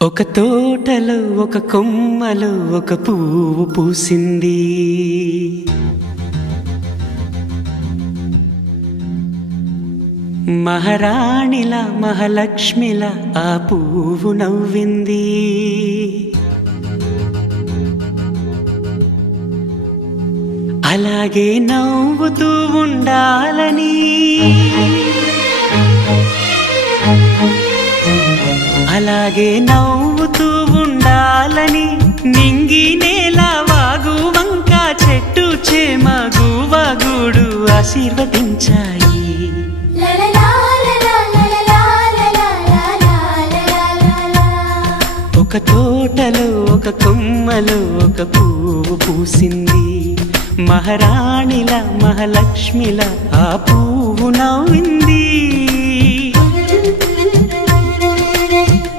ఒక తోటలో ఒక కొమ్మలో ఒక పువ్వు పూసింది. మహారాణిలా మహాలక్ష్మిలా ఆ పువ్వు నవ్వింది. అలాగే నవ్వుతూ ఉండాలని, అలాగే నవ్వుతూ ఉండాలని నింగి నేల వాగు వంక చెట్టు చేమ గువగూడు ఆశీర్వదించాయి. ఒక తోటలో ఒక కొమ్మలో ఒక పువ్వు పూసింది. మహారాణిలా మహాలక్ష్మిలా ఆ పువ్వు నవ్వింది.